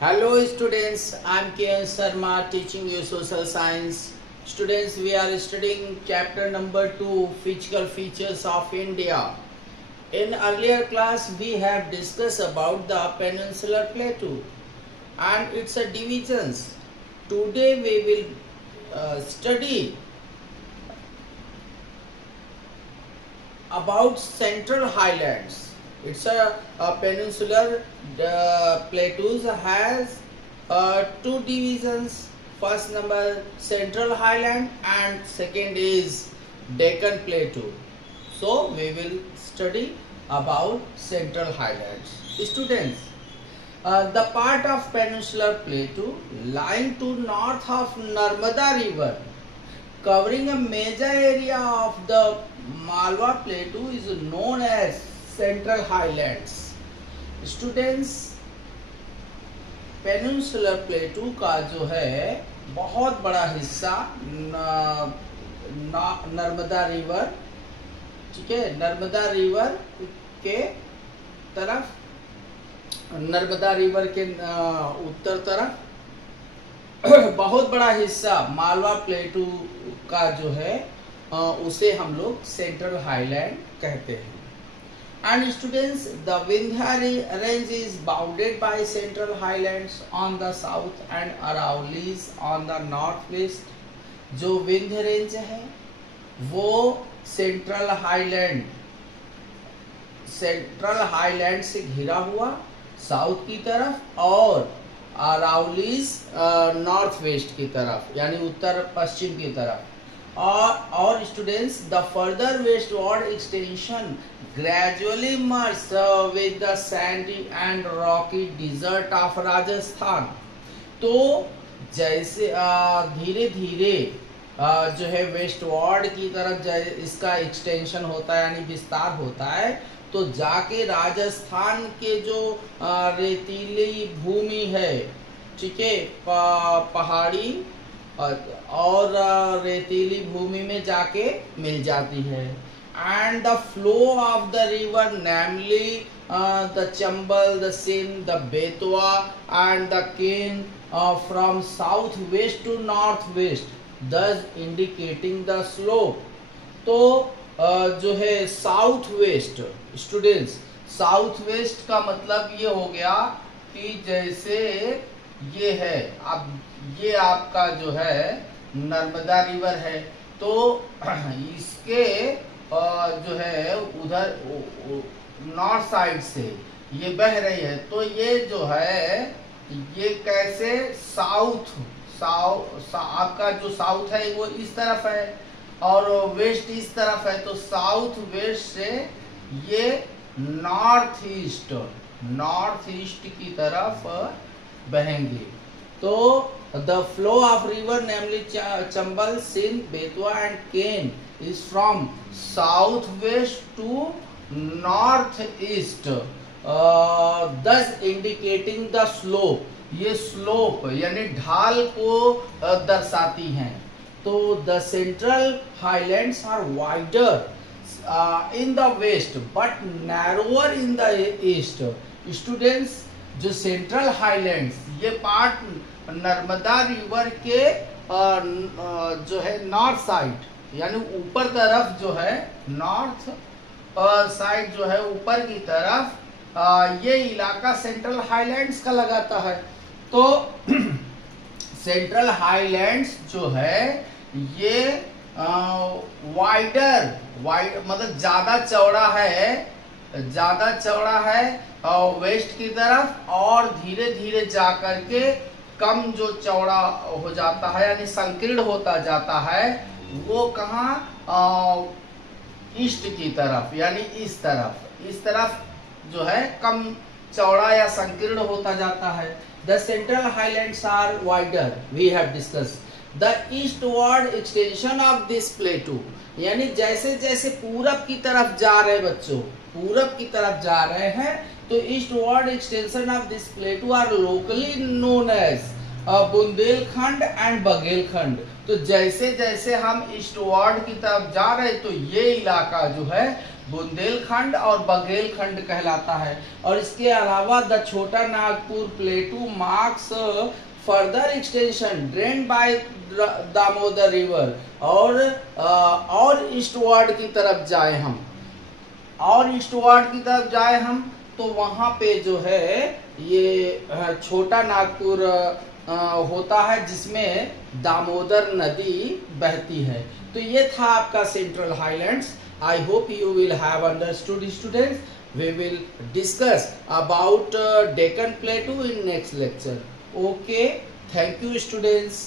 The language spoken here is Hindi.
Hello students, I am K.N. Sharma teaching you social science. Students, we are studying chapter number 2, physical features of India. In earlier class we have discussed about the peninsular plateau and its divisions. Today we will study about Central Highlands. It's a peninsular plateaus has two divisions. First number Central Highland and second is Deccan Plateau. So we will study about Central Highlands. Students, the part of peninsular plateau lying to north of Narmada River, covering a major area of the Malwa Plateau, is known as Central Highlands. Students, peninsular प्लेटू का जो है बहुत बड़ा हिस्सा नर्मदा रिवर, ठीक है, नर्मदा रिवर के तरफ, नर्मदा रिवर के उत्तर तरफ बहुत बड़ा हिस्सा मालवा प्लेटू का जो है उसे हम लोग सेंट्रल हाईलैंड कहते हैं. And students, the Vindhya range is bounded by Central Highlands on the south and Aravallis on the northwest. जो विंध्य रेंज है वो सेंट्रल हाईलैंड से घिरा हुआ साउथ की तरफ और अरावलीज नॉर्थ वेस्ट की तरफ यानी उत्तर पश्चिम की तरफ. और students, the further westward extension gradually merged with the sandy and rocky desert of Rajasthan. तो जैसे धीरे धीरे जो है वेस्टवर्ड की तरफ इसका एक्सटेंशन होता है यानी विस्तार होता है, तो जाके राजस्थान के जो रेतीली भूमि है, ठीक है, पहाड़ी और रेतीली भूमि में जाके मिल जाती है. And the flow of the river, namely the Chambal, the Sindh, the Betwa and the Ken from southwest to northwest, thus indicating the slope. तो जो है south west, students, south west का मतलब ये हो गया कि जैसे ये है, अब ये आपका जो है नर्मदा रिवर है, तो इसके जो है उधर नॉर्थ साइड से ये बह रही है, तो ये जो है ये कैसे आपका जो साउथ है वो इस तरफ है और वेस्ट इस तरफ है, तो साउथ वेस्ट से ये नॉर्थ ईस्ट की तरफ बहेंगे. तो the flow of river, namely Chambal, Sindh, Betwa and Ken, is from southwest to northeast, thus indicating the slope. ये स्लोप यानी ढाल को दर्शाती हैं. तो the central highlands are wider in the west but narrower in the east. Students, जो सेंट्रल हाईलैंड्स ये पार्ट नर्मदा रिवर के जो है नॉर्थ साइड यानी ऊपर तरफ जो है नॉर्थ साइड जो है ऊपर की तरफ ये इलाका सेंट्रल हाईलैंड्स का लगाता है. तो सेंट्रल हाईलैंड्स जो है ये वाइड मतलब ज्यादा चौड़ा है वेस्ट की तरफ और धीरे धीरे जा करके कम जो चौड़ा हो जाता है यानी संकीर्ण होता जाता है, वो कहाँ ईस्ट की तरफ यानी इस तरफ जो है कम चौड़ा या संकीर्ण होता जाता है. The central highlands are wider, we have discussed. The eastward extension of this plateau, यानी जैसे जैसे पूरब की तरफ जा रहे बच्चों, पूरब की तरफ जा रहे हैं, तो eastward extension of this plateau are locally known as Bundelkhand and Baghelkhand. तो जैसे जैसे हम ईस्टवर्ड की तरफ जा रहे तो ये इलाका जो है बुंदेलखंड और बघेलखंड कहलाता है। और इसके अलावा the Chota Nagpur plateau marks further extension drain by Damodar river. और ईस्टवर्ड की तरफ जाए हम, और ईस्टवर्ड की तरफ जाए हम, तो वहाँ पे जो है ये छोटा नागपुर होता है, जिसमें दामोदर नदी बहती है। तो ये था आपका central highlands. I hope you will have understood students. We will discuss about Deccan plateau in next lecture. Okay, thank you students.